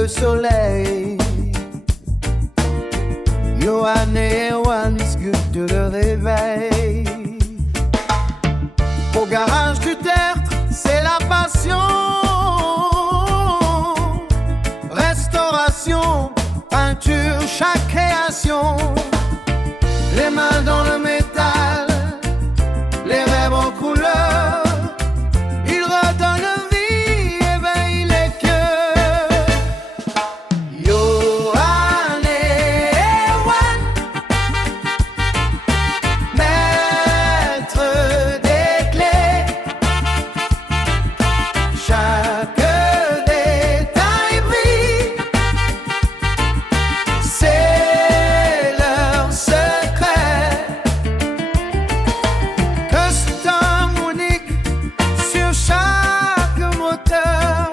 le soleil. Johan et Ewan discutent de le réveil. Au garage du tertre, c'est la passion. Restauration, peinture, chaque création. Les mains dans le métal, les rêves en couleur. Ils redonnent vie, éveillent les cœurs. Johan et Ewan, maîtres des clés. Chaque détail brille, c'est leur secret. Custom unique sur chaque moteur.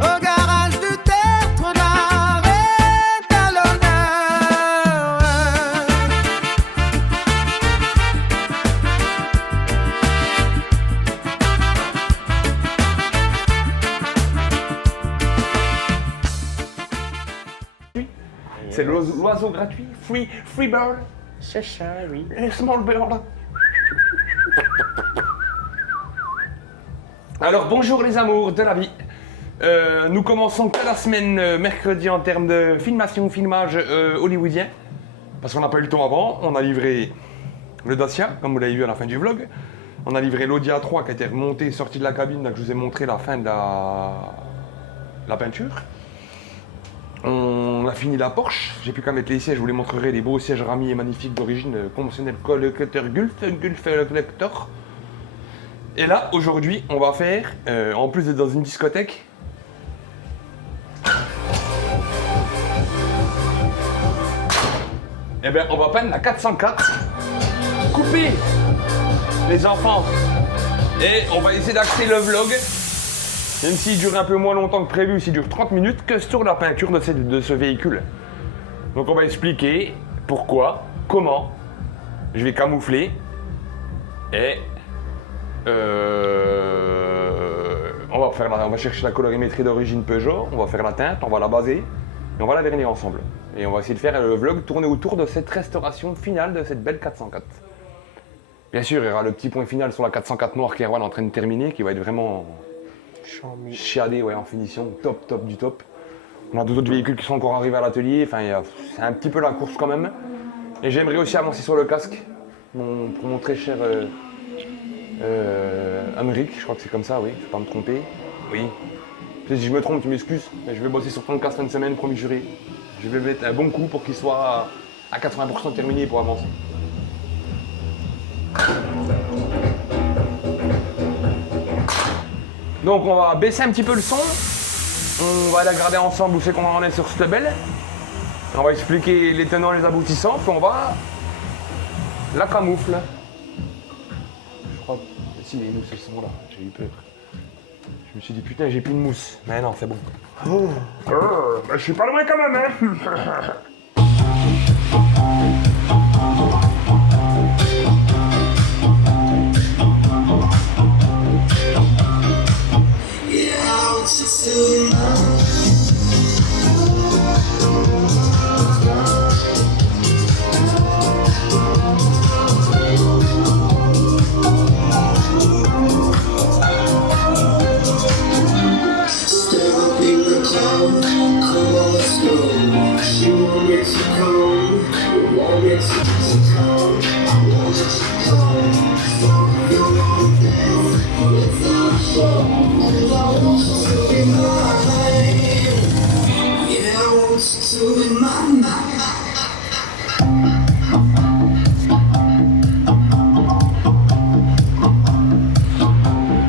Au garage du tertre, on arrête à l'honneur. C'est l'oiseau gratuit, free bird. C'est ça, oui. Et small bird. Alors bonjour les amours de la vie. Nous commençons que la semaine mercredi en termes de filmage hollywoodien. Parce qu'on n'a pas eu le temps avant. On a livré le Dacia, comme vous l'avez vu à la fin du vlog. On a livré l'Audi A3 qui a été remonté, sorti de la cabine, là, que je vous ai montré la fin de la peinture. On a fini la Porsche, j'ai plus qu'à mettre les sièges, je vous les montrerai, les beaux sièges ramis et magnifiques d'origine conventionnelle collecteur Gulf Collector. Et là, aujourd'hui, on va faire, en plus d'être dans une discothèque, eh ben, on va peindre la 404, couper les enfants, et on va essayer d'axer le vlog. Même s'il dure un peu moins longtemps que prévu, s'il dure 30 minutes, que sur la peinture de ce véhicule. Donc on va expliquer pourquoi, comment, je vais camoufler et on va chercher la colorimétrie d'origine Peugeot, on va faire la teinte, on va la baser et on va la vernir ensemble. Et on va essayer de faire le vlog tourner autour de cette restauration finale de cette belle 404. Bien sûr, il y aura le petit point final sur la 404 noire qu'Erwan est en train de terminer, qui va être vraiment chiadé, ouais, en finition, top du top. On a deux autres véhicules qui sont encore arrivés à l'atelier, enfin c'est un petit peu la course quand même. Et j'aimerais aussi avancer sur le casque, pour mon très cher Amérique, je crois que c'est comme ça, oui, je ne vais pas me tromper. Oui. Si je me trompe, tu m'excuses, mais je vais bosser sur ton casque fin de semaine, promis juré. Je vais mettre un bon coup pour qu'il soit à 80% terminé pour avancer. Donc on va baisser un petit peu le son, on va aller regarder ensemble où c'est qu'on en est sur cette belle. On va expliquer les tenants et les aboutissants, puis on va la camoufle. Je crois que si les mousses elles sont là, j'ai eu peur. Je me suis dit putain j'ai plus de mousse, mais non c'est bon. Oh. Je suis pas loin quand même hein.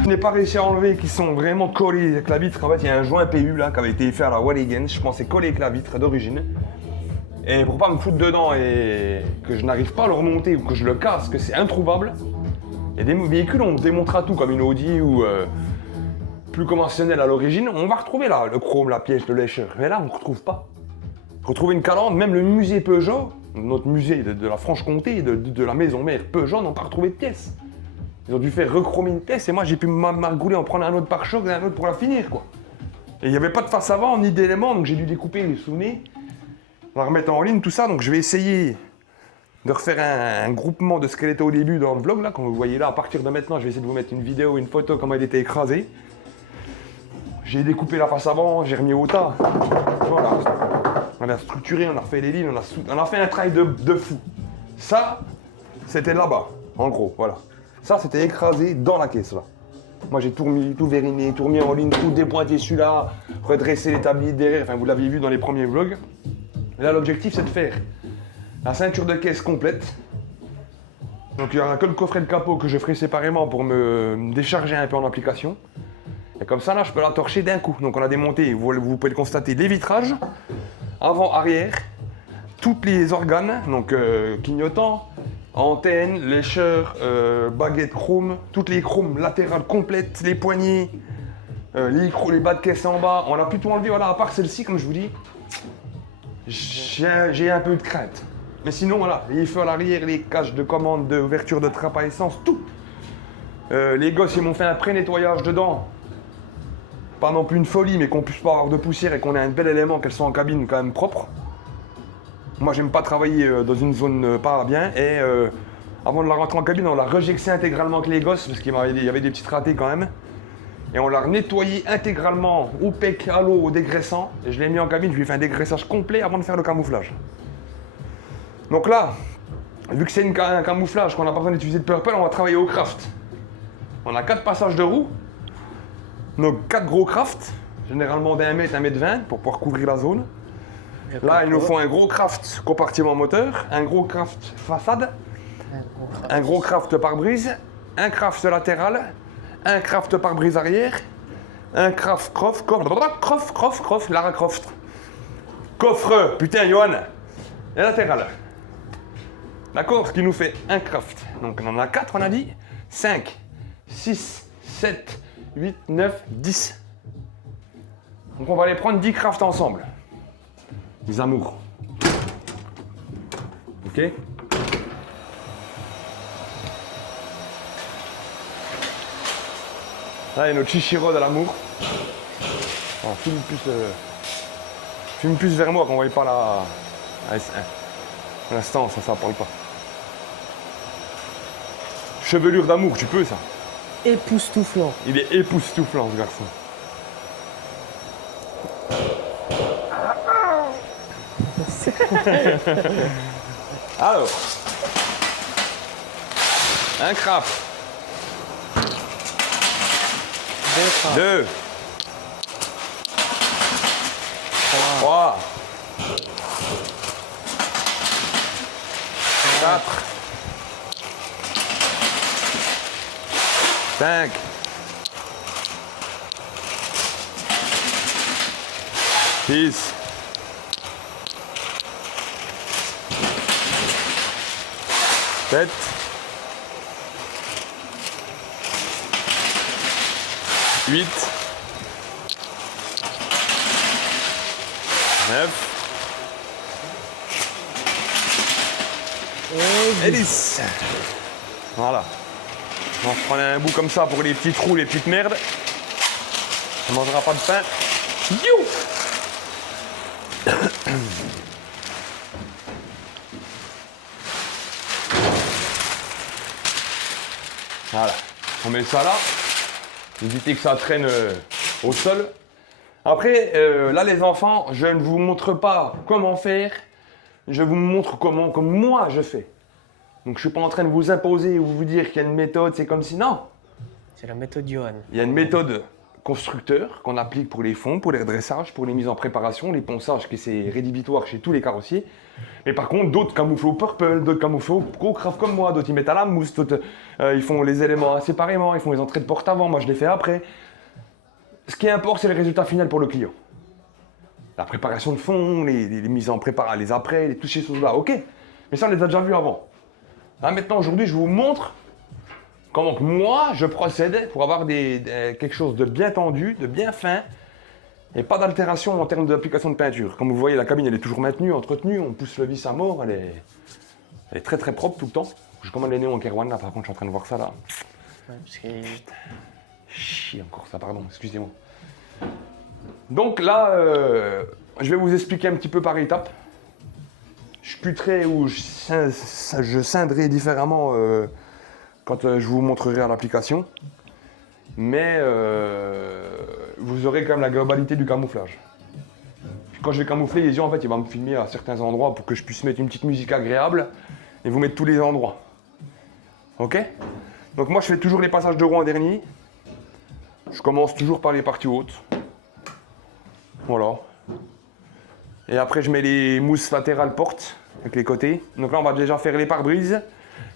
Je n'ai pas réussi à enlever qui sont vraiment collés avec la vitre. En fait, il y a un joint PU là qui avait été fait à la Walligan. Je pense que c'est collé avec la vitre d'origine. Et pour pas me foutre dedans et que je n'arrive pas à le remonter ou que je le casse, que c'est introuvable, il y a des véhicules, on démontera tout comme une Audi ou plus conventionnelle à l'origine. On va retrouver là le chrome, la pièce, le lécheur. Mais là, on ne retrouve pas. Retrouver une calandre, même le musée Peugeot, notre musée de la Franche-Comté, de la maison mère Peugeot, n'ont pas retrouvé de pièces. Ils ont dû faire rechromer une pièce et moi j'ai pu m'argouler en prendre un autre pare-choc et un autre pour la finir quoi. Et il n'y avait pas de face avant ni d'éléments, donc j'ai dû découper, vous vous souvenez. On va remettre en ligne tout ça, donc je vais essayer de refaire un groupement de ce qu'elle était au début dans le vlog, là, comme vous voyez là, à partir de maintenant, je vais essayer de vous mettre une vidéo, une photo, comment elle était écrasée. J'ai découpé la face avant, j'ai remis au tas. Voilà. On a structuré, on a refait les lignes, on a fait un travail de fou. Ça, c'était là-bas, en gros, voilà. Ça, c'était écrasé dans la caisse, là. Moi, j'ai tout remis, tout vériné, tout remis en ligne, tout dépointé celui-là, redressé les tabliers derrière, enfin, vous l'aviez vu dans les premiers vlogs. Et là, l'objectif, c'est de faire la ceinture de caisse complète. Donc, il n'y aura que le coffret et le capot que je ferai séparément pour me décharger un peu en application. Et comme ça, là, je peux la torcher d'un coup. Donc, on a démonté, vous pouvez le constater, les vitrages, avant, arrière, tous les organes, donc clignotants, antennes, lécheurs, baguettes chrome, toutes les chromes latérales complètes, les poignées, les bas de caisse en bas. On a pu tout enlever, voilà, à part celle-ci, comme je vous dis. J'ai un peu de crainte. Mais sinon, voilà, les feux à l'arrière, les caches de commande, d'ouverture de trappe à essence, tout. Les gosses, ils m'ont fait un pré-nettoyage dedans. Pas non plus une folie, mais qu'on puisse pas avoir de poussière et qu'on ait un bel élément, qu'elles soient en cabine quand même propre. Moi, j'aime pas travailler dans une zone pas bien. Et avant de la rentrer en cabine, on l'a rejexé intégralement avec les gosses, parce qu'il y avait des petites ratés quand même. Et on l'a nettoyé intégralement au pec, à l'eau, au dégraissant. Et je l'ai mis en cabine, je lui ai fait un dégraissage complet avant de faire le camouflage. Donc là, vu que c'est un camouflage qu'on n'a pas besoin d'utiliser de purple, on va travailler au craft. On a 4 passages de roues. Donc 4 gros craft, généralement d'1 mètre, 1 mètre 20 pour pouvoir couvrir la zone. Là, il nous faut un gros craft compartiment moteur, un gros craft façade, un gros craft pare-brise, un craft latéral, un craft pare-brise arrière, un craft Lara Croft. Coffre, putain, Johan, et latéral. D'accord, ce qui nous fait un craft. Donc on en a 4, on a dit. 5, 6, 7, 8, 9, 10. Donc on va aller prendre 10 crafts ensemble. Les amours. Ok? Là, il y a notre chichiro de l'amour. Filme plus vers moi qu'on ne voyait pas la S1. Pour l'instant, ça parle pas. Chevelure d'amour, tu peux ça? Époustouflant. Il est époustouflant ce garçon. Alors, un craft. 2. 3. 4. 5. 6. 7. 8. 9. Et 10. Voilà. On va se prendre un bout comme ça pour les petits trous, les petites merdes. On ne mangera pas de pain. You. Voilà. On met ça là. Évitez que ça traîne au sol. Après, là les enfants, je ne vous montre pas comment faire. Je vous montre comment, comme moi je fais. Donc je suis pas en train de vous imposer ou vous dire qu'il y a une méthode, c'est comme si, non. C'est la méthode Johan. Il y a une méthode constructeur qu'on applique pour les fonds, pour les redressages, pour les mises en préparation, les ponçages, qui c'est rédhibitoire chez tous les carrossiers. Mais par contre, d'autres camouflent au purple, d'autres camouflent au craft comme moi, d'autres ils mettent à la mousse, d'autres ils font les éléments séparément, ils font les entrées de porte avant, moi je les fais après. Ce qui importe, c'est le résultat final pour le client. La préparation de fond, les mises en préparation, les après, toutes ces choses-là, ok. Mais ça, on les a déjà vus avant. Là, maintenant, aujourd'hui, je vous montre comment que moi, je procède pour avoir quelque chose de bien tendu, de bien fin, et pas d'altération en termes d'application de peinture. Comme vous voyez, la cabine, elle est toujours maintenue, entretenue, on pousse le vis à mort, elle est très très propre tout le temps. Je commande les néons en Kerwan, là, par contre, je suis en train de voir ça, là. Ouais, parce que... Putain. Chier encore ça, pardon, excusez-moi. Donc là, je vais vous expliquer un petit peu par étapes. Je cuterai ou je scinderai différemment quand je vous montrerai à l'application. Mais vous aurez quand même la globalité du camouflage. Quand je vais camoufler les yeux, en fait, il va me filmer à certains endroits pour que je puisse mettre une petite musique agréable et vous mettre tous les endroits. Ok? Donc moi, je fais toujours les passages de roue en dernier. Je commence toujours par les parties hautes. Voilà. Et après, je mets les mousses latérales portes avec les côtés. Donc là, on va déjà faire les pare-brises.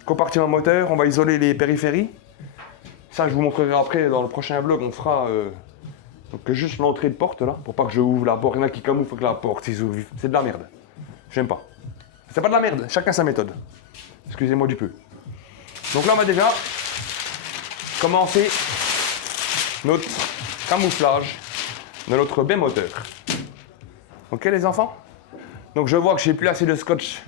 Compartiment moteur, on va isoler les périphéries. Ça, je vous montrerai après dans le prochain vlog. On fera donc juste l'entrée de porte là, pour pas que je ouvre la porte. Il y en a qui camouflent avec la porte. C'est de la merde. J'aime pas. C'est pas de la merde. Chacun sa méthode. Excusez-moi du peu. Donc là, on va déjà commencer notre camouflage de notre baie moteur. Ok les enfants? Donc je vois que j'ai plus assez de scotch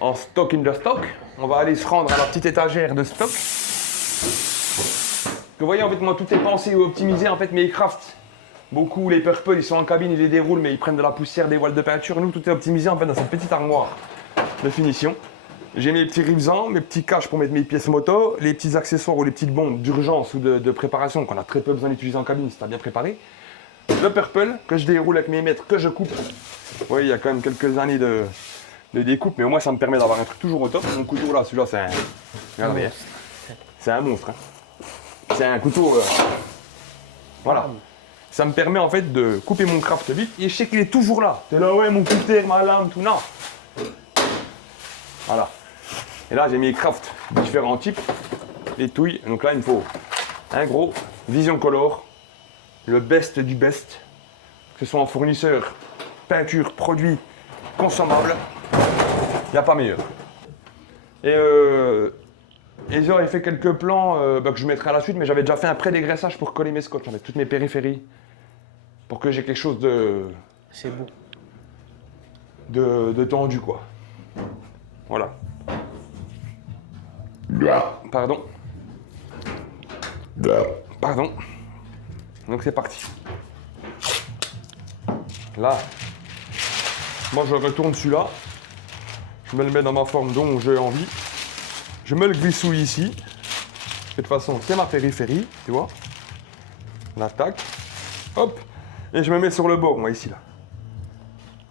en stock in the stock. On va aller se rendre à la petite étagère de stock. Vous voyez, en fait, moi, tout est pensé ou optimisé. En fait, mes crafts, beaucoup, les purple, ils sont en cabine, ils les déroulent, mais ils prennent de la poussière, des voiles de peinture. Nous, tout est optimisé, en fait, dans cette petite armoire de finition. J'ai mes petits rivesans, mes petits caches pour mettre mes pièces moto, les petits accessoires ou les petites bombes d'urgence ou de préparation qu'on a très peu besoin d'utiliser en cabine si tu as bien préparé. Le purple, que je déroule avec mes mètres, que je coupe. Vous voyez, il y a quand même quelques années de découpe, mais au moins, ça me permet d'avoir un truc toujours au top. Mon couteau, là, celui-là, c'est un... Regardez, c'est un monstre, hein. C'est un couteau, voilà. Ça me permet en fait de couper mon craft vite et je sais qu'il est toujours là. T'es là, ouais, mon cutter, ma lame, tout, non. Voilà. Et là, j'ai mis les crafts différents types, les touilles. Donc là, il me faut un gros Vision Color, le best du best, que ce soit en fournisseur, peinture, produit, consommable, il n'y a pas meilleur. Et j'aurais fait quelques plans que je mettrai à la suite, mais j'avais déjà fait un pré-dégraissage pour coller mes scotch avec toutes mes périphéries. Pour que j'ai quelque chose de... C'est beau. De tendu, quoi. Voilà. Pardon. Pardon. Donc c'est parti. Là, moi je retourne celui-là. Je me le mets dans ma forme dont j'ai envie. Je me le glissouille ici. De toute façon, c'est ma périphérie, tu vois. Là, tac. Hop. Et je me mets sur le bord, moi, ici, là.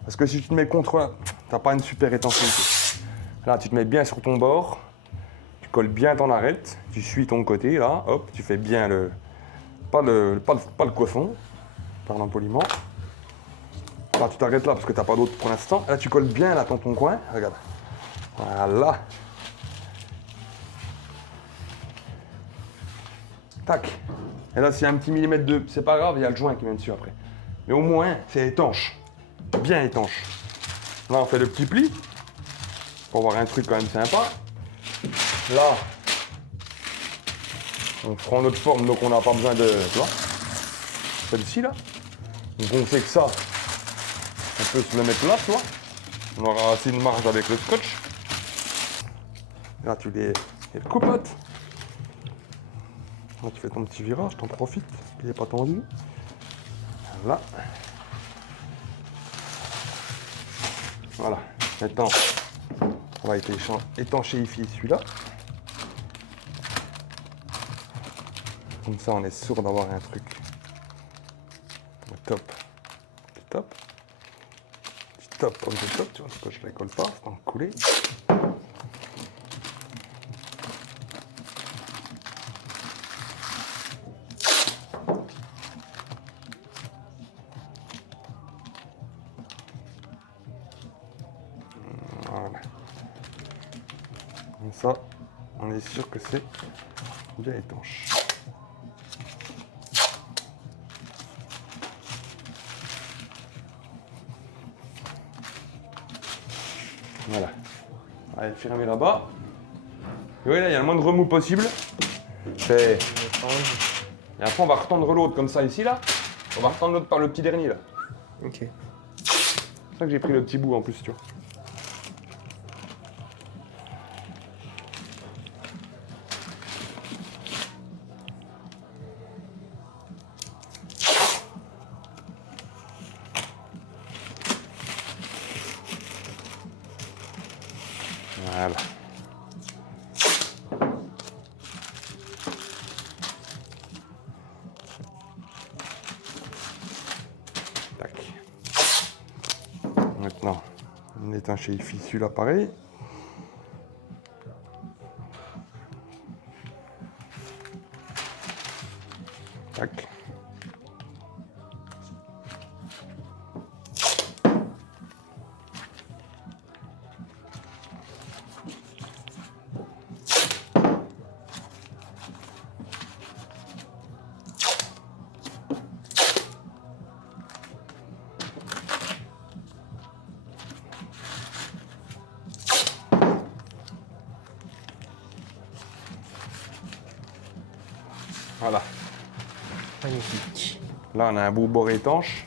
Parce que si tu te mets contre là, t'as pas une super étanchéité. Là, tu te mets bien sur ton bord. Tu colles bien ton arête. Tu suis ton côté, là. Hop, tu fais bien le... Pas le coiffon. Pardon poliment. Là, tu t'arrêtes là parce que t'as pas d'autre pour l'instant. Là, tu colles bien, là, dans ton coin. Regarde. Voilà. Tac. Et là, s'il y a un petit millimètre de... C'est pas grave, il y a le joint qui vient dessus après. Mais au moins, c'est étanche. Bien étanche. Là, on fait le petit pli. Pour avoir un truc quand même sympa. Là, on prend notre forme, donc on n'a pas besoin de... Tu vois, celle-ci, là. Donc on sait que ça, on peut se le mettre là, tu vois. On aura assez de marge avec le scotch. Là, tu les coupotes. Là, tu fais ton petit virage, t'en profites, il n'est pas tendu. Là. Voilà. Maintenant, on va étanchéifier celui-là. Comme ça, on est sûr d'avoir un truc au top. Du top. Du top comme du top, tu vois, que je ne les colle pas, c'est en couler. Voilà. Comme ça, on est sûr que c'est bien étanche. Voilà. Allez, fermez là-bas. Et oui, là, il y a le moins de remous possible. Et après, on va retendre l'autre comme ça ici, là. On va retendre l'autre par le petit dernier, là. Ok. C'est pour ça que j'ai pris le petit bout en plus, tu vois. Voilà. Tac. Maintenant, on étanchéifie celui-là pareil. Tac. Voilà. Magnifique. Là, on a un beau bord étanche.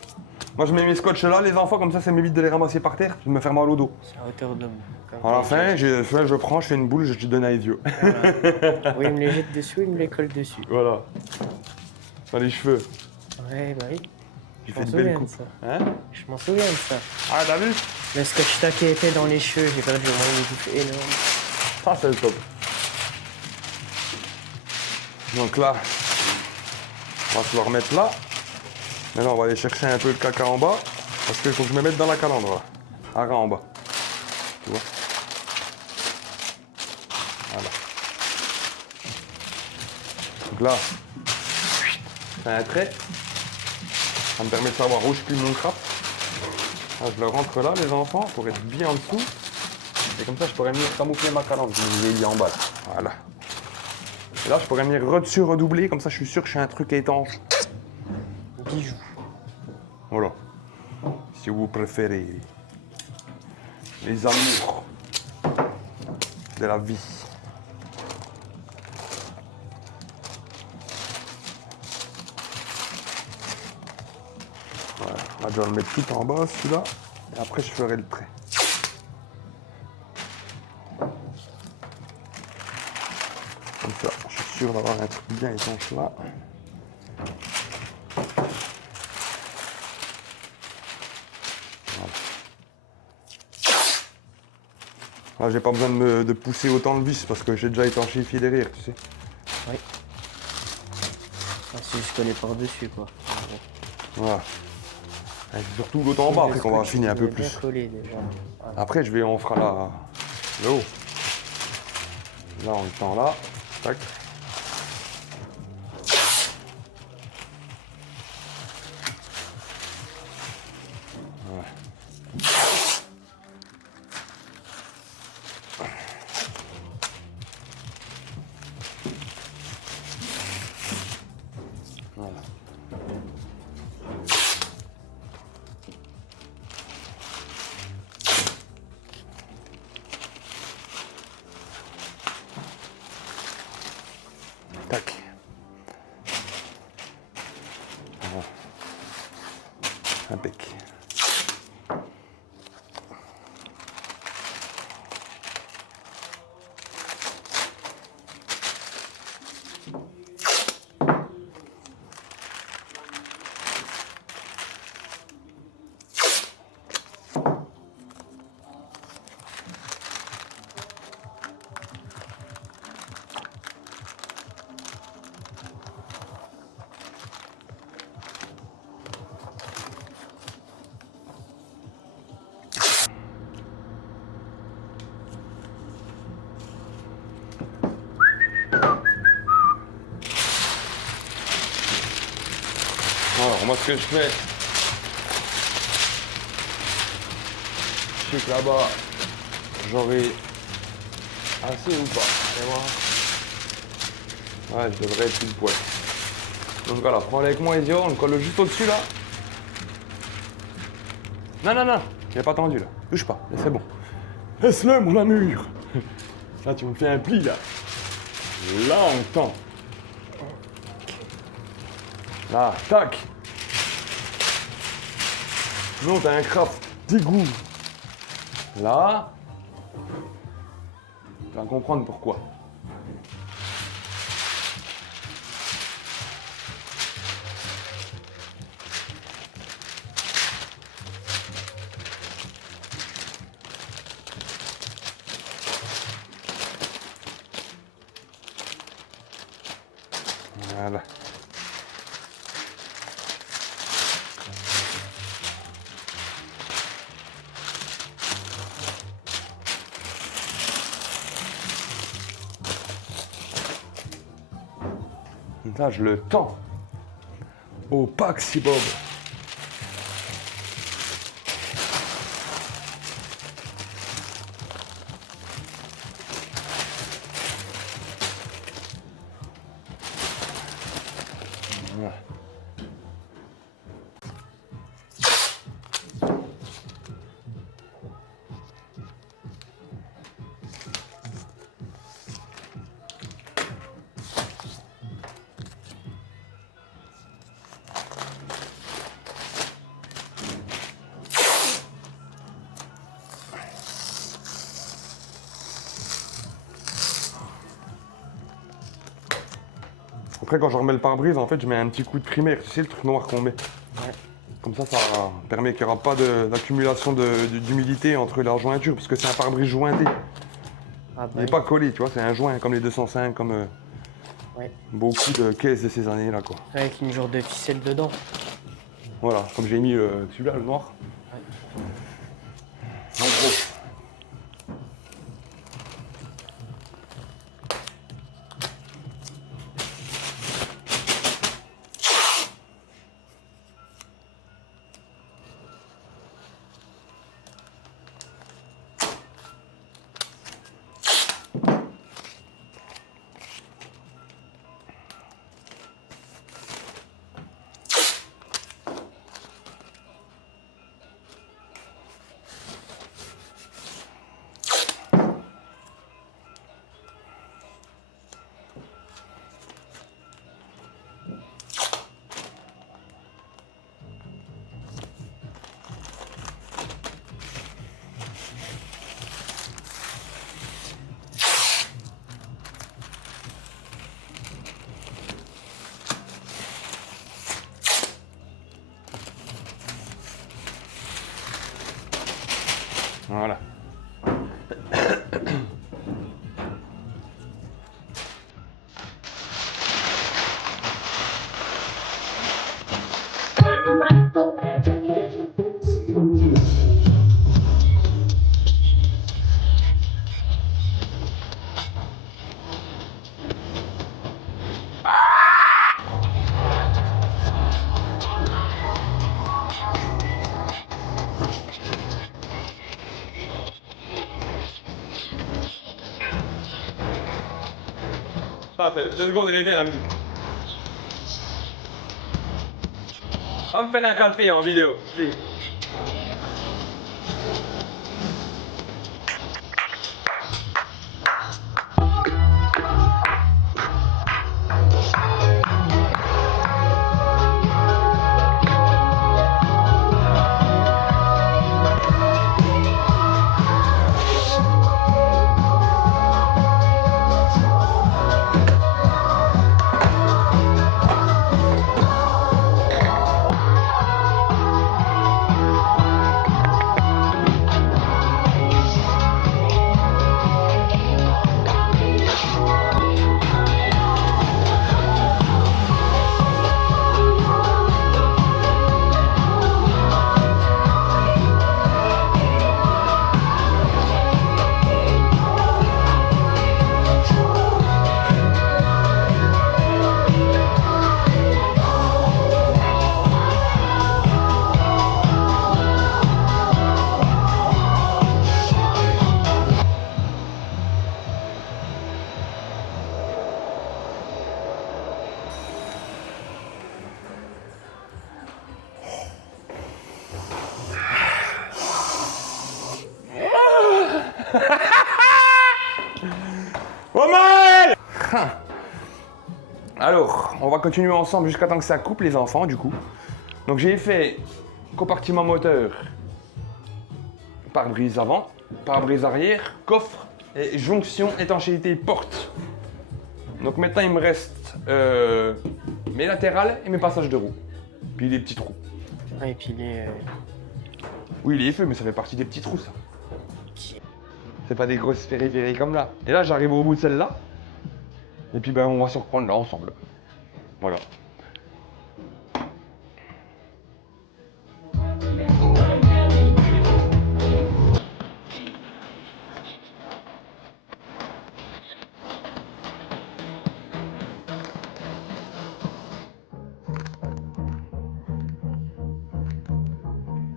Moi, je mets mes scotch là, les enfants, comme ça m'évite de les ramasser par terre. Je me faire mal au dos. C'est à hauteur d'homme. À la fin, je prends, je fais une boule, je te donne à les yeux. Voilà. Oui, il me les jette dessus, il me les colle dessus. Voilà. Dans les cheveux. Ouais, bah oui. Tu Je fais m'en de belles souviens de coupes. ça. Hein? Je m'en souviens de ça. Ah, t'as vu? Le scotch tack était dans les cheveux, j'ai perdu au moins une bouffe énorme. Ça, c'est le top. Donc là, on va se le remettre là. Maintenant, on va aller chercher un peu le caca en bas. Parce qu'il faut que je me mette dans la calandre, là. Ara en bas. Tu vois? Voilà. Donc là, c'est un trait. Ça me permet de savoir où je plie mon crabe. Là, je le rentre là, les enfants, pour être bien en dessous. Et comme ça, je pourrais venir camoufler ma calandre, comme je l'ai dit en bas. Voilà. Et là, je pourrais venir redessus redoubler, comme ça, je suis sûr que je suis un truc étanche. Bijou. Voilà. Si vous préférez. Les amours de la vie. Voilà. Là, je vais le mettre tout en bas, celui-là. Et après, je ferai le trait. Comme ça, je suis sûr d'avoir un truc bien étanche là. Là, j'ai pas besoin de pousser autant le vis parce que j'ai déjà étanchéifié derrière, tu sais. Oui. Ah, c'est juste coller par-dessus, quoi. Voilà. Et c'est surtout l'autre en bas après qu'on va affiner un peu Bien plus. collé, déjà. Voilà. Après, on fera le haut. Là, on le tend là. Tac. Voilà. Tac. Voilà. Impec. Alors, moi, ce que je fais, je sais que là-bas, j'aurai assez ou pas. Allez voir. Ouais, je devrais être une poêle. Donc voilà, prends-le avec moi, Ezio, on le colle juste au-dessus là. Non, non, non, il n'est pas tendu là. Bouge pas, là, c'est bon. Laisse-le, mon amur. Là, tu me fais un pli là. Là, on tend. Là, tac. Non, t'as un craft d'égout. Là. Tu vas comprendre pourquoi. Voilà. Là, je le tends au Paxi Bob. Voilà. Après, quand je remets le pare-brise, en fait, je mets un petit coup de primaire. Tu sais, le truc noir qu'on met. Ouais. Comme ça permet qu'il n'y aura pas d'accumulation d'humidité entre leurs jointures, puisque c'est un pare-brise jointé. Ah bah Il n'est pas collé, tu vois, c'est un joint comme les 205, comme ouais. beaucoup de caisses de ces années-là, quoi. Avec une genre de ficelle dedans. Voilà, comme j'ai mis celui-là, le noir. Ouais. En gros. Voilà. Ça fait 2 secondes, il est bien la musique. On me fait un café en vidéo. Si. Romain! Alors, on va continuer ensemble jusqu'à temps que ça coupe les enfants, du coup. Donc j'ai fait compartiment moteur, pare-brise avant, pare-brise arrière, coffre et jonction étanchéité porte. Donc maintenant il me reste mes latérales et mes passages de roues. Puis des petits trous. Ouais, et puis les. Oui, il est fait, mais ça fait partie des petits trous, ça. C'est pas des grosses périphéries comme là. Et là, j'arrive au bout de celle-là. Et puis, ben, on va se reprendre là ensemble. Voilà.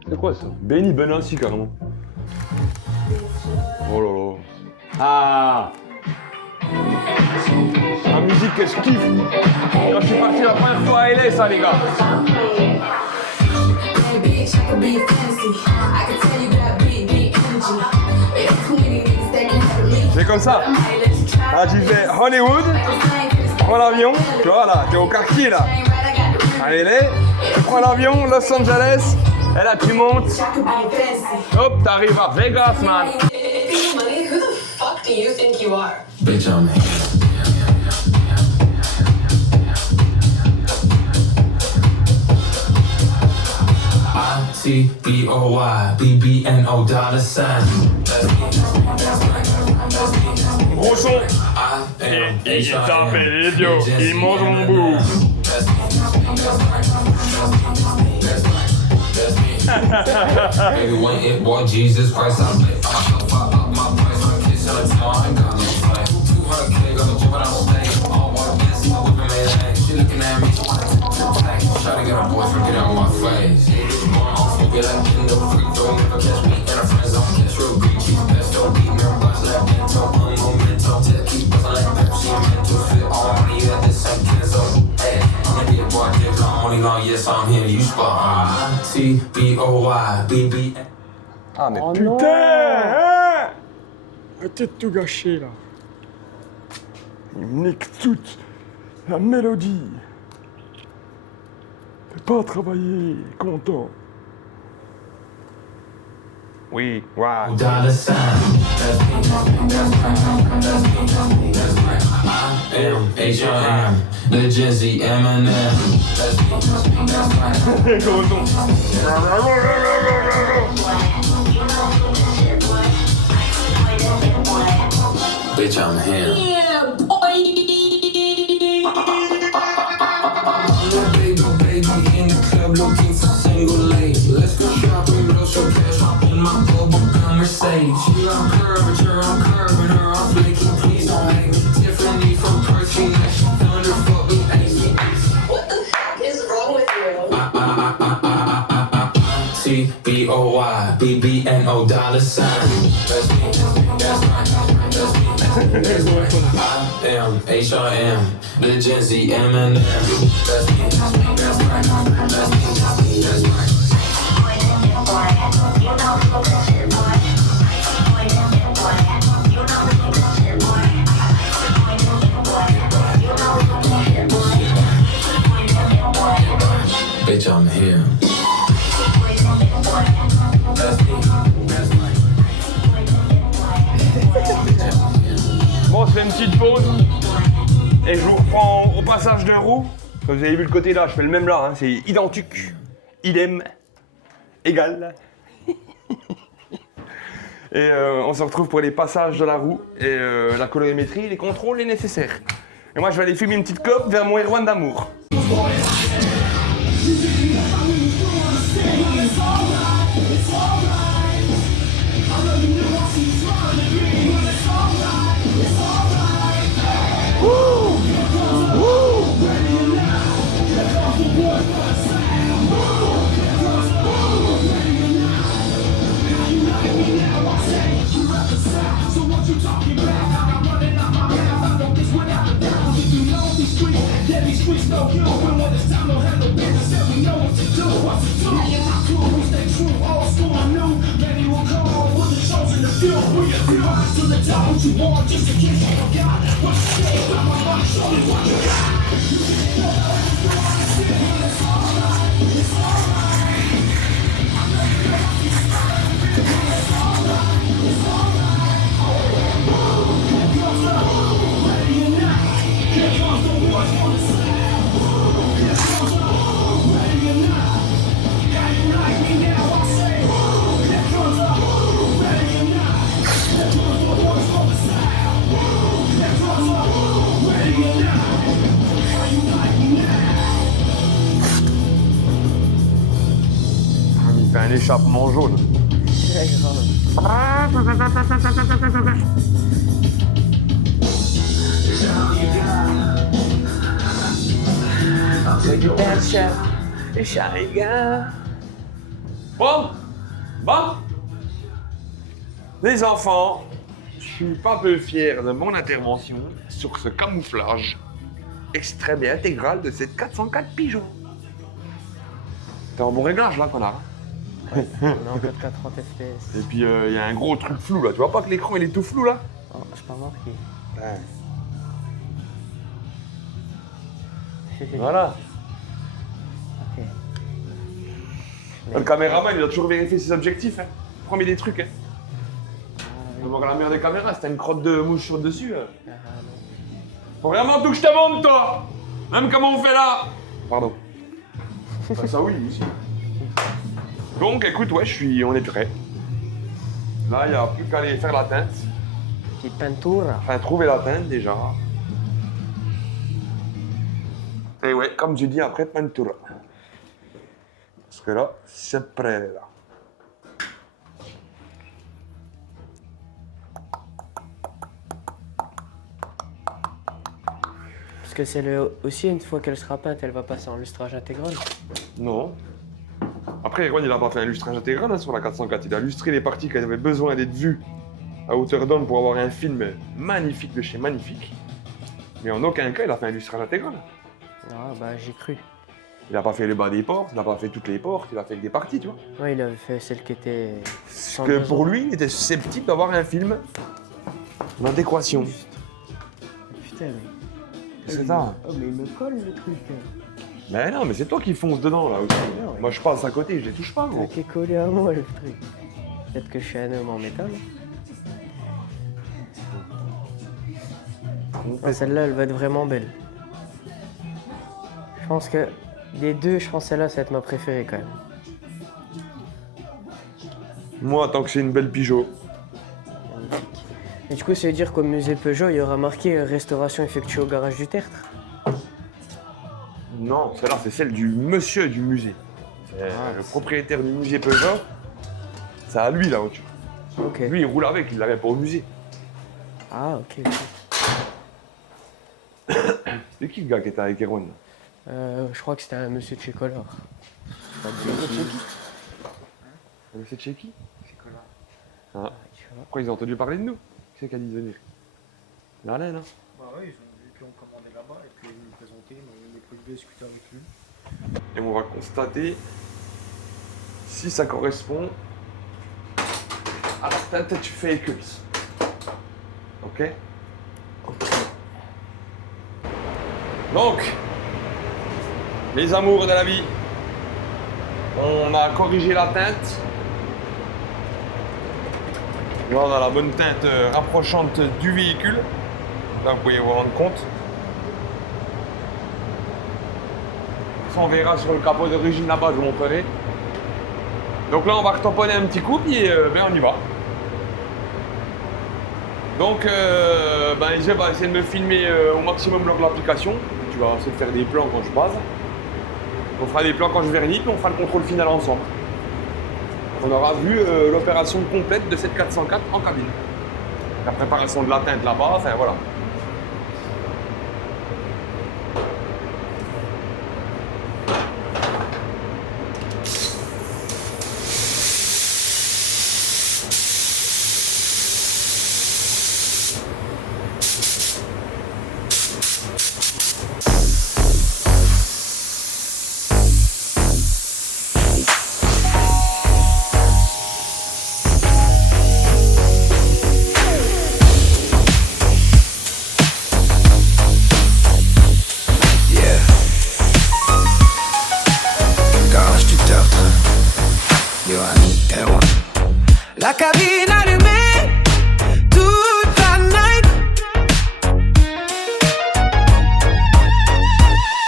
C'est quoi ça? Benny Benassi carrément. Oh là là. Ah! La musique que je kiffe. Quand je suis parti la première fois à LA, ça les gars. C'est comme ça. Là tu fais Hollywood, tu prends l'avion, tu vois là, t'es au quartier là. À LA, tu prends l'avion, Los Angeles, et là tu montes. Hop, t'arrives à Vegas, man. Who the fuck do you think you are? Bitch, I'm I-T-B-O-Y, B-B-N-O $sign. Gros son. Il tape les idiots, il mange mon bout. Baby, when it boy Jesus Christ, I play myself up my price for kids on the town. I ain't got no fight. 200K, got no job, I don't stay. All white bitch, my whipping made hang. She looking at me, try to get a boyfriend, get out of my face. Going off, you be like, in the freak, don't never catch me in a friend zone. Catch real green cheese, best don't beat me, box like Bento, momento. Tell keep buzzing like Pepsi, mental fit all money, you got this same Kenzo. Hey, I'm gonna be a boy, dick, I'm only long, yes, I'm here, you spot. I-T-B-O-Y, B-B-N. Ah mais Oh putain non. hein. Arrêtez de tout gâcher là. Il me nique toute la mélodie. Fais pas travailler, content. Oui, waouh. $sign. That's me, that's me, that's me. I-M, H-I-M, the Gen Z, Eminem. That's me, that's me. Gros son. Bitch, I'm him. Yeah, boy. Baby, in the club looking for single lady. Let's go shopping, blow some cash, hop in my bubble gun Mercedes. She love curvature, I'm curving her, I'm flaking, please don't make me. Tiffany from Percy, now she thunder, fuck me, AC. What the fuck is wrong with you? T-B-O-Y, B-B-N-O $sign. That's me, that's mine, that's me. I-M, H-I-M, the Gen Z, Eminem. That's me, that's mine, that's me, that's mine. Bitch, I'm here. Bon, on se fait une petite pause. Et je vous reprends au passage de roue. Comme vous avez vu le côté là, je fais le même là, hein, c'est identique. Idem. Égal. Et on se retrouve pour les passages de la roue et la colorimétrie, les contrôles, les nécessaires. Et moi je vais aller fumer une petite clope vers mon Erwan d'amour. l'échappement jaune. Ouais, grave. Bon. Les enfants, je suis pas peu fier de mon intervention sur ce camouflage extrême et intégral de cette 404 pigeons. T'es en bon réglage là, connard. On est en 4K 30 FPS. Et puis il y a un gros truc flou là. Tu vois pas que l'écran il est tout flou là? Oh, j'ai pas remarqué. Voilà. Ok. Le caméraman il a toujours vérifié ses objectifs. Hein. Promis des trucs. Hein. On va voir la meilleure des caméras, si t'as une crotte de mouche sur le dessus. Ah, non. Faut vraiment tout que je te montre toi. Même comment on fait là. Pardon. Ah, ça oui aussi. Donc écoute, ouais, on est prêt. Là, il n'y a plus qu'à aller faire la teinte. Petite peinture. Enfin, trouver la teinte déjà. Et ouais, comme je dis, après peinture. Parce que là, c'est prêt là. Parce que c'est aussi une fois qu'elle sera peinte, elle va passer en lustrage intégral. Non. Après, Erwan, il a pas fait un lustrage intégral hein, sur la 404. Il a lustré les parties qui avaient besoin d'être vues à hauteur d'homme pour avoir un film magnifique de chez Magnifique. Mais en aucun cas, il a fait un lustrage intégral. Ah bah j'ai cru. Il a pas fait le bas des portes, il a pas fait toutes les portes, il a fait que des parties, tu vois. Ouais, il avait fait celle qui était... Parce que pour lui, il était susceptible d'avoir un film d'adéquation. Putain, mais... C'est ça. Oh, mais il me colle le truc. Mais non, mais c'est toi qui fonce dedans là aussi. Non, ouais. Moi je passe à côté, je les touche pas, gros. Qui est collé à moi le truc. Peut-être que je suis un homme en métal. Ah, celle-là, elle va être vraiment belle. Je pense que des deux, je pense que celle-là, ça va être ma préférée quand même. Moi, tant que c'est une belle Pigeot. Magnifique. Et du coup, ça veut dire qu'au musée Peugeot, il y aura marqué restauration effectuée au garage du Tertre. Non, celle-là, c'est celle du monsieur du musée. C'est le propriétaire du musée Peugeot. C'est à lui la voiture. Ok. Lui, il roule avec, il l'avait pas au musée. Ah, ok. C'est qui le gars qui était avec Erwan là? Je crois que c'était un monsieur de chez Collard. C'est chez qui? C'est que là. Ah. Tu vois. Pourquoi ils ont entendu parler de nous? Qui c'est qui a dit de venir? Marlène, hein? Bah ouais, ils ont vu, puis on commandait là-bas, et puis ils nous présentaient, on est prévu de discuter avec lui. Et on va constater si ça correspond à la teinte que tu fais Eclipse. Ok? Donc, les amours de la vie, on a corrigé la teinte. Là, on a la bonne teinte rapprochante du véhicule. Là, vous pouvez vous rendre compte. Ça, on verra sur le capot d'origine là-bas, je vous montrerai. Donc là, on va retamponner un petit coup, puis ben, on y va. Donc, je vais essayer de me filmer au maximum lors de l'application. Tu vas essayer de faire des plans quand je base. On fera des plans quand je vernis, puis on fera le contrôle final ensemble. On aura vu l'opération complète de cette 404 en cabine. La préparation de la teinte là-bas, enfin voilà.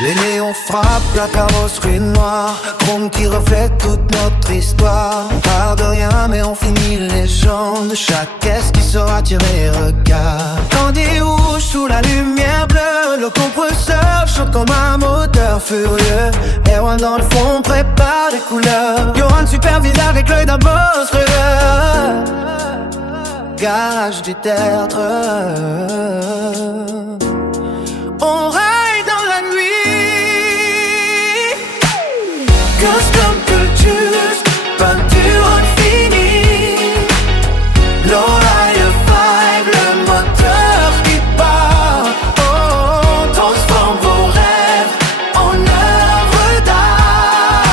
Les néons frappent la carrosserie noire, chrome qui reflète toute notre histoire. On part de rien mais on finit légende. Chaque caisse qui saura tirer regard. Candy rouge sous la lumière bleue, le compresseur chante comme un moteur furieux. Erwan dans le fond prépare des couleurs. Yoran supervise avec l'œil d'un boss rêveur. Garage du tertre. On raille dans la nuit. Custom cultures, peinture infinie. L'oreille le five, le moteur qui part. On transforme vos rêves en œuvres d'art.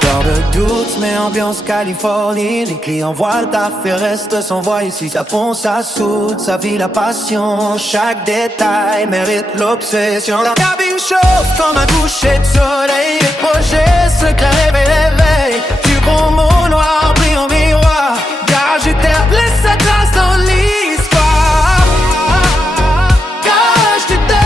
Peur de doute, mais ambiance Californie. Les clients voient le taf et restent sans voix ici. Ça ponce, ça soude, ça vit la passion. Chaque détail mérite l'obsession. La cabine chauffe comme un coucher de soleil. Les projets secrets réveillent. Du bon mot noir brille en miroir. Garage du terre, laisse sa trace dans l'histoire. Garage du terre.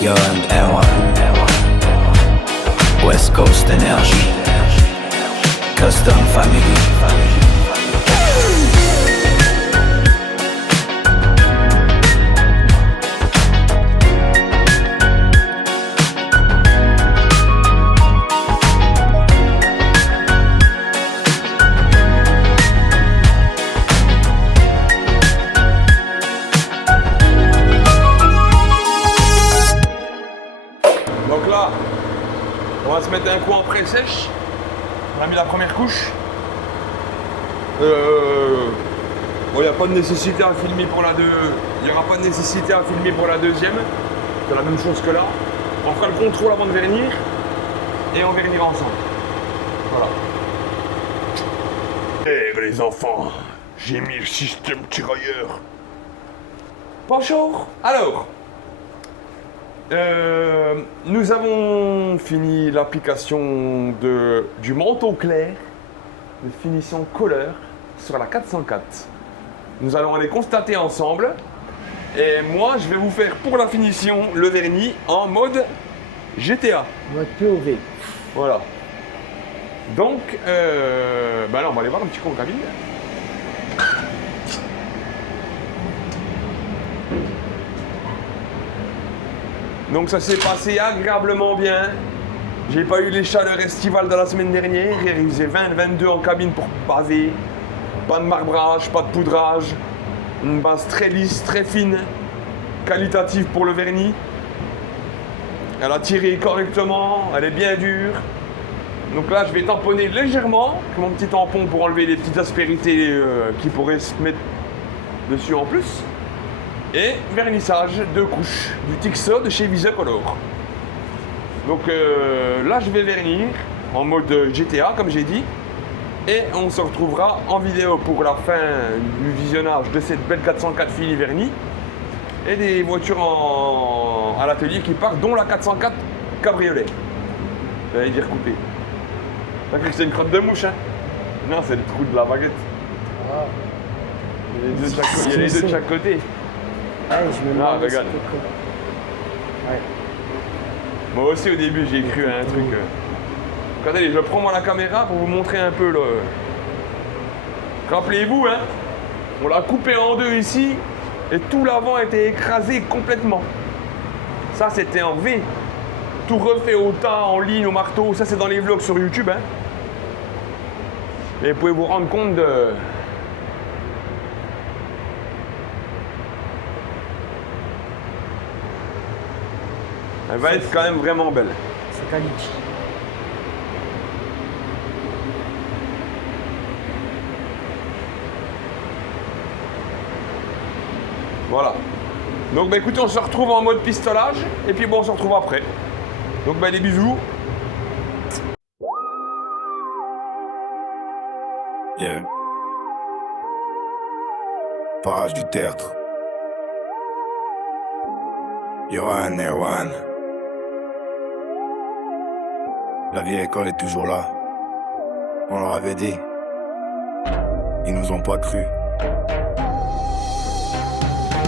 Yo and Erwan, West Coast Energy, Custom Family. Donc là, on va se mettre un coup en pré-sèche. On a mis la première couche. Bon, il n'y a pas de nécessité à filmer pour la deux. Il n'y aura pas de nécessité à filmer pour la deuxième. C'est la même chose que là. On fera le contrôle avant de vernir et on vernira ensemble. Voilà. Eh les enfants, j'ai mis le système tirailleur. Pas chaud. Alors. Nous avons fini l'application du manteau clair de finition couleur sur la 404. Nous allons aller constater ensemble et moi je vais vous faire pour la finition le vernis en mode GTA. Mode POV. Voilà. Donc, bah là on va aller voir un petit coup en cabine. Donc ça s'est passé agréablement bien. J'ai pas eu les chaleurs estivales de la semaine dernière. Il faisait 20-22 en cabine pour baser. Pas de marbrage, pas de poudrage. Une base très lisse, très fine. Qualitative pour le vernis. Elle a tiré correctement, elle est bien dure. Donc là je vais tamponner légèrement avec mon petit tampon pour enlever les petites aspérités qui pourraient se mettre dessus en plus. Et vernissage de couches du Tixo de chez Visacolor. Donc là je vais vernir en mode GTA comme j'ai dit. Et on se retrouvera en vidéo pour la fin du visionnage de cette belle 404 fini vernis. Et des voitures à l'atelier qui partent, dont la 404 cabriolet. J'allais dire coupée. T'as cru que c'est une crotte de mouche hein? Non, c'est le trou de la baguette. Ah. Il y a les deux de chaque côté. Ah, je me Ah, demande regarde. Ouais. Moi aussi au début j'ai cru à un truc. Regardez, je prends moi la caméra pour vous montrer un peu là. Rappelez-vous, hein, on l'a coupé en deux ici et tout l'avant a été écrasé complètement. Ça c'était en V. Tout refait au tas, en ligne, au marteau. Ça c'est dans les vlogs sur YouTube. Hein. Et vous pouvez vous rendre compte de... Elle va être quand même vraiment belle. C'est qualité. Voilà. Donc bah écoutez, on se retrouve en mode pistolage et puis bon, on se retrouve après. Donc bah des bisous. Yeah. Parage du tertre. Yoran Erwan. La vieille école est toujours là. On leur avait dit. Ils nous ont pas cru.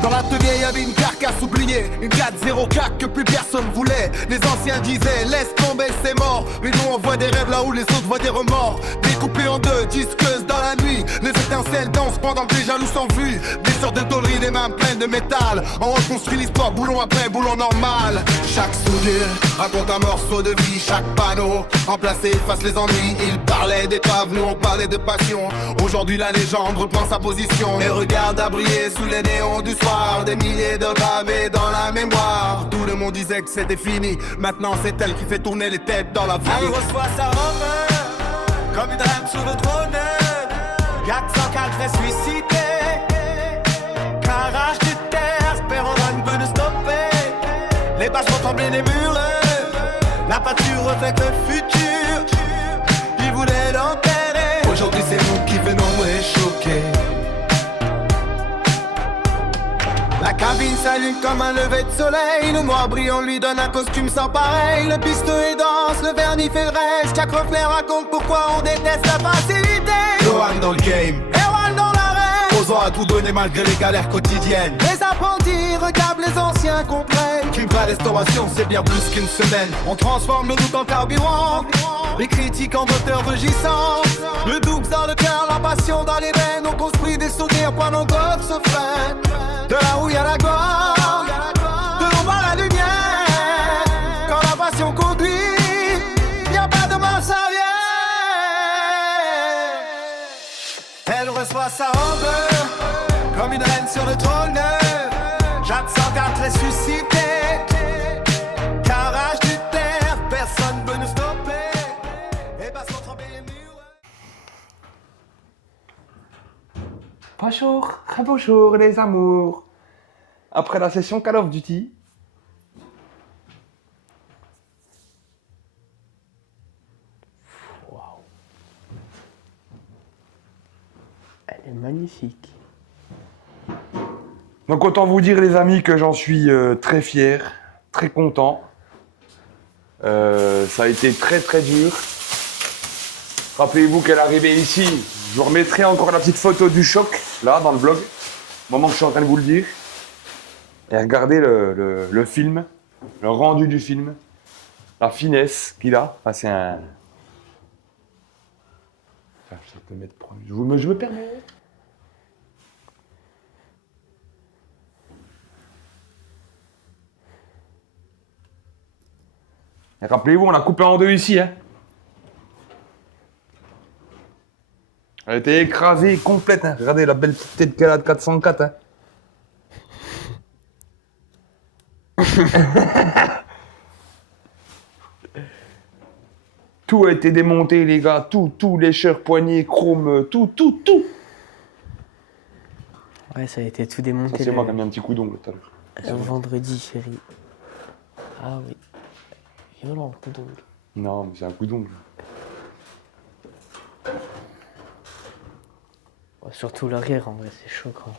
Dans l'atelier, y avait une carcasse oubliée, une 404 que plus personne voulait. Les anciens disaient, laisse tomber, c'est mort. Mais nous, on voit des rêves là où les autres voient des remords. Découpés en deux, disqueuses dans la nuit. Les étincelles dansent pendant que les jaloux s'enfuient. Blessures de tôlerie, les mains pleines de métal. On reconstruit l'histoire, boulon après boulon normal. Chaque soudure raconte un morceau de vie. Chaque panneau remplacé efface les ennuis. Ils parlaient d'épreuves, nous on parlait de passion. Aujourd'hui, la légende reprend sa position. Et regarde à briller sous les néons du soir. Des milliers de gravés dans la mémoire. Tout le monde disait que c'était fini. Maintenant c'est elle qui fait tourner les têtes dans la vie. Elle reçoit sa robe comme une reine sur le trône. 404 est suicidé. Carrage de terre, Perron peut nous stopper. Les bâches font trembler les murs. La pâture reflète le futur. Ils voulaient l'enterrer. Aujourd'hui c'est nous qui venons réchoquer. La cabine s'allume comme un lever de soleil. Le noir brillant lui donne un costume sans pareil. Le pistolet danse, le vernis fait le reste. Chaque reflet raconte pourquoi on déteste la facilité. Johan dans le game, Erwan dans l'arène. Osant à tout donner malgré les galères quotidiennes. Les apprentis regardent les anciens comprennent qu'une vraie restauration c'est bien plus qu'une semaine. On transforme le doute en carburant. Les critiques en moteurs rugissants. Le doute dans le cœur, la passion dans les veines. On construit des souvenirs pendant nos gosses se freinent. De là où y a la gorge, de l'ombre à la lumière. Quand la passion conduit, y a pas de mal, ça vient. Elle reçoit sa robe comme une reine sur le trône. Jacques 104 ressuscité. Carrage de terre, personne peut nous stopper. Et passe contre les murs. Bonjour, très bonjour les amours. Après la session Call of Duty, Elle est magnifique. donc autant vous dire les amis que j'en suis très fier, très content. Ça a été très très dur. Rappelez-vous qu'elle est arrivée ici. Je vous remettrai encore la petite photo du choc, là, dans le vlog, au moment que je suis en train de vous le dire. Et regardez le film, le rendu du film, la finesse qu'il a. Enfin, c'est un... Enfin, je peux mettre... je me permets. Et rappelez-vous, on l'a coupé en deux ici, hein. Elle a été écrasée complète, hein. Regardez la belle petite tête qu'elle a de 404, hein. Tout a été démonté, les gars. Tout, lécheur, poignée, chrome, tout. Ouais, ça a été tout démonté. C'est moi qui ai mis un petit coup d'ongle tout à l'heure. Vendredi, chérie. Ah oui. Violent, le coup d'ongle. Non, mais c'est un coup d'ongle. Ouais, surtout l'arrière, en vrai, c'est choquant.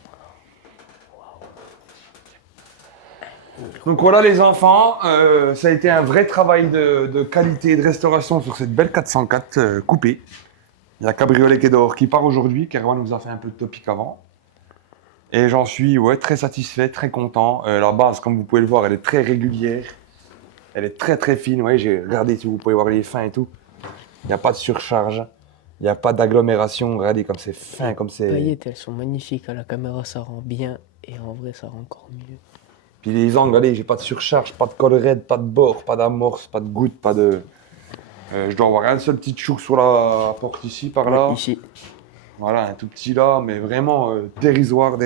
Donc voilà les enfants, ça a été un vrai travail de qualité et de restauration sur cette belle 404 coupée. Il y a Cabriolet qui est dehors, qui part aujourd'hui, Kerwan nous a fait un peu de topic avant. Et j'en suis très satisfait, très content. La base, comme vous pouvez le voir, elle est très régulière. Elle est très très fine, ouais, j'ai regardé si vous pouvez voir les fins et tout. Il n'y a pas de surcharge, il n'y a pas d'agglomération, regardez comme c'est fin, comme c'est... Les paillettes, elles sont magnifiques, à la caméra ça rend bien, et en vrai ça rend encore mieux. Puis les angles, regardez, j'ai pas de surcharge, pas de col raide, pas de bord, pas d'amorce, pas de goutte, pas de... je dois avoir un seul petit chouk sur la porte ici, par là. Ici. Voilà, un tout petit là, mais vraiment dérisoire.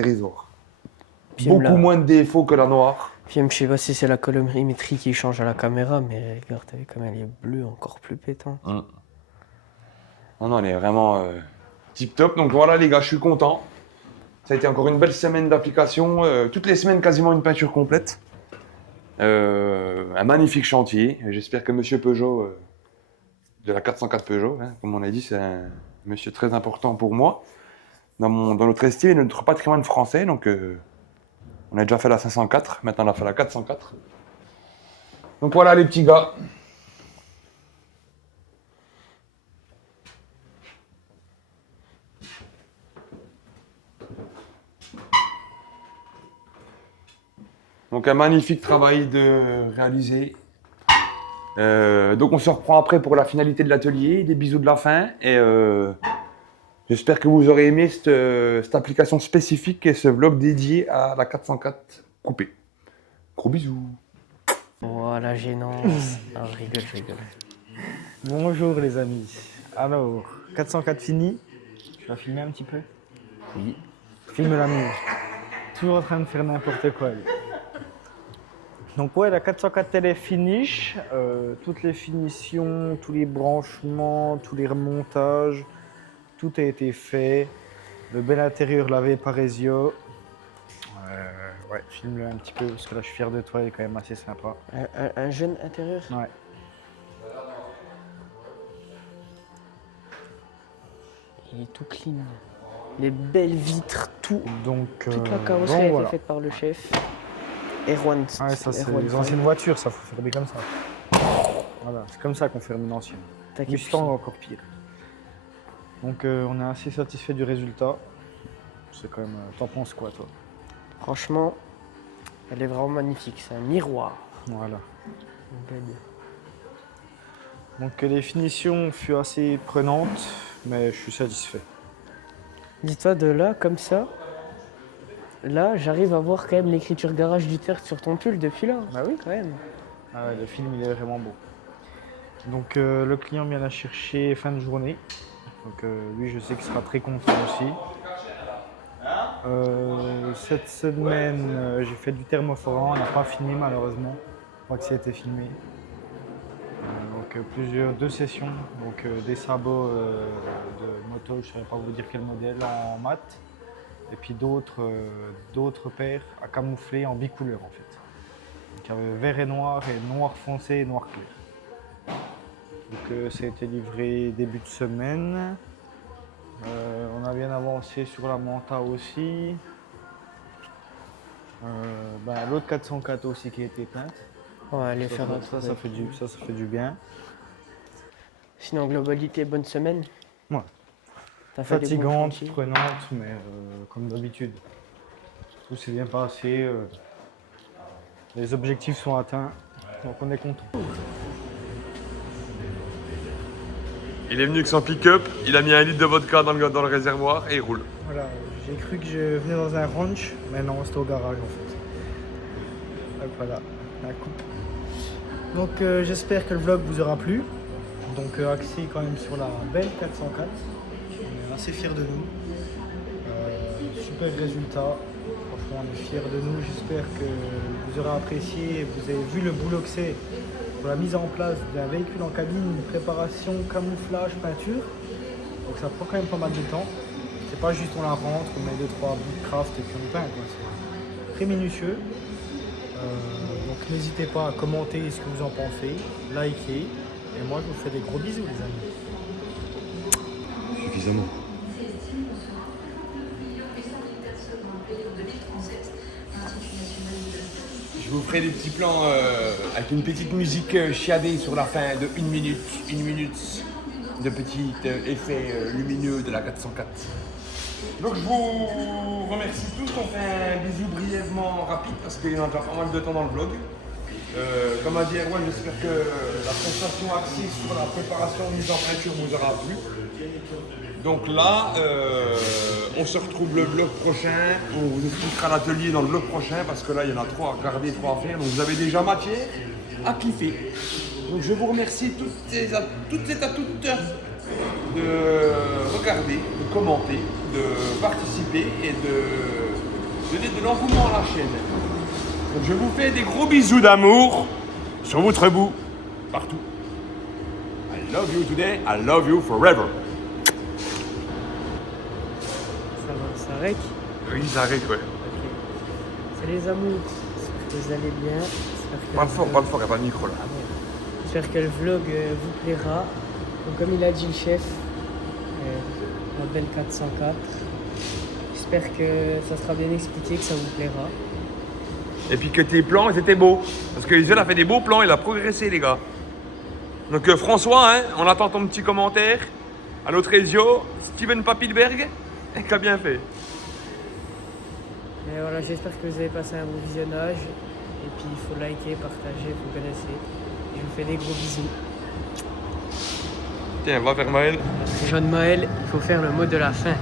Puis Beaucoup là, moins de défauts que la noire. puis je sais pas si c'est la colorimétrie qui change à la caméra, mais regarde, t'as vu comme elle est bleue, encore plus pétante. Non, elle est vraiment tip top. Donc voilà les gars, je suis content. Ça a été encore une belle semaine d'application. Toutes les semaines, quasiment une peinture complète. Un magnifique chantier. J'espère que Monsieur Peugeot, de la 404 Peugeot, hein, comme on a dit, c'est un monsieur très important pour moi. Dans notre estime et notre patrimoine français. Donc on a déjà fait la 504, maintenant on a fait la 404. Donc voilà les petits gars. Donc un magnifique travail de réalisé. Donc on se reprend après pour la finalité de l'atelier, des bisous de la fin et j'espère que vous aurez aimé cette application spécifique et ce vlog dédié à la 404 coupée. Gros bisous. Oh la gênance. Non, je rigole. Bonjour les amis. Alors, 404 fini. Tu vas filmer un petit peu? Oui. Filme l'amour. Toujours en train de faire n'importe quoi. Lui. Donc ouais, la 404 elle est finish. Toutes les finitions, tous les branchements, tous les remontages, tout a été fait. Le bel intérieur lavé par Ezio. Ouais, filme-le un petit peu parce que là je suis fier de toi, il est quand même assez sympa. Un jeune intérieur? Ouais. Il est tout clean. Les belles vitres, tout. Donc, toute la carrosserie a été voilà. faite par le chef. Erwan. Ouais, ça c'est Erwan les Prime. anciennes voitures, ça faut fermer comme ça. Voilà, c'est comme ça qu'on ferme une ancienne. Mustang encore pire. Donc on est assez satisfait du résultat. C'est quand même. T'en penses quoi toi? Franchement, elle est vraiment magnifique. C'est un miroir. Voilà. Belle. Donc les finitions furent assez prenantes, mais je suis satisfait. Dis-toi de là, comme ça. Là, j'arrive à voir quand même l'écriture garage du terre sur ton pull depuis là. Bah oui, quand même. Ah ouais, le film il est vraiment beau. Donc le client vient la chercher fin de journée. Donc lui je sais qu'il sera très content aussi. Cette semaine j'ai fait du thermoforant, on n'a pas filmé malheureusement. Je crois que ça a été filmé. Donc deux sessions, donc des sabots de moto, je ne saurais pas vous dire quel modèle, en mat. Et puis d'autres paires à camoufler en bicouleur en fait. Donc il y avait vert et noir foncé et noir clair. Donc ça a été livré début de semaine. On a bien avancé sur la Manta aussi. L'autre 404 aussi qui a été peinte. Ouais, les Ça, faire ça fait du bien. Sinon, globalité, bonne semaine. Ouais. T'as fait des bons Fatigante, chantiers. prenante, mais comme d'habitude. Tout s'est bien passé. Les objectifs sont atteints, donc on est content. Il est venu avec son pick-up, il a mis 1 litre de vodka dans le réservoir et il roule. Voilà, j'ai cru que je venais dans un ranch, mais non, c'était au garage en fait. Donc voilà, la coupe. Donc j'espère que le vlog vous aura plu. Donc axé quand même sur la belle 404. On est assez fiers de nous. Super résultat. Franchement, on est fiers de nous. J'espère que vous aurez apprécié et vous avez vu le boulot que c'est pour la mise en place d'un véhicule en cabine, préparation, camouflage, peinture. Donc ça prend quand même pas mal de temps. C'est pas juste on la rentre, on met 2-3 bouts de craft et puis on peint. C'est très minutieux. Donc n'hésitez pas à commenter ce que vous en pensez, liker. Et moi je vous fais des gros bisous les amis. Suffisamment. Je vous ferai des petits plans avec une petite musique chiadée sur la fin de 1 minute de petit effet lumineux de la 404. Donc je vous remercie tous, on fait un bisou brièvement rapide parce qu'il y en a déjà pas mal de temps dans le vlog. Comme a dit Erwan, j'espère que la prestation axée sur la préparation mise en peinture vous aura plu. Donc là, on se retrouve le vlog prochain, on vous expliquera l'atelier dans le vlog prochain parce que là il y en a 3 à regarder, 3 à faire, donc vous avez déjà matière à kiffer. Donc je vous remercie toutes et à toutes de regarder, de commenter, de participer et de donner de l'engouement à la chaîne. Donc je vous fais des gros bisous d'amour sur votre bout, partout. I love you today, I love you forever. Ça rec? Oui, ça arrête, ouais. Ok. C'est les amours. J'espère que vous allez bien. J'espère que Pas fort, il n'y a pas de micro là. Ah bon. J'espère que le vlog vous plaira. Donc, comme il a dit le chef, la belle 404. J'espère que ça sera bien expliqué, que ça vous plaira. Et puis que tes plans, ils étaient beaux. Parce que Ezio a fait des beaux plans, il a progressé, les gars. Donc François, hein, on attend ton petit commentaire. À notre Ezio, Steven Papilberg, qui a bien fait. Et voilà, j'espère que vous avez passé un bon visionnage. Et puis il faut liker, partager, vous connaissez. Je vous fais des gros bisous. Tiens, va vers Maël. Jean Maël, il faut faire le mot de la fin.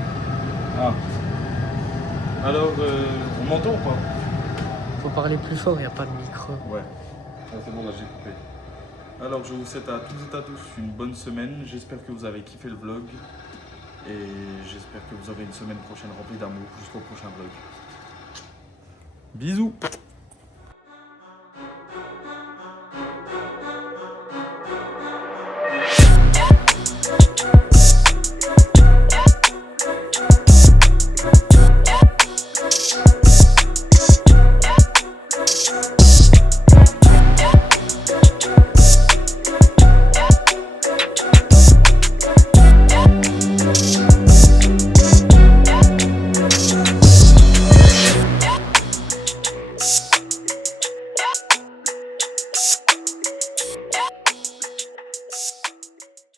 Ah. Alors, on m'entend ou pas? Faut parler plus fort, il n'y a pas de micro. Ouais. Ah, c'est bon, là j'ai coupé. Alors, je vous souhaite à toutes et à tous une bonne semaine. J'espère que vous avez kiffé le vlog. Et j'espère que vous aurez une semaine prochaine remplie d'amour jusqu'au prochain vlog. Bisous!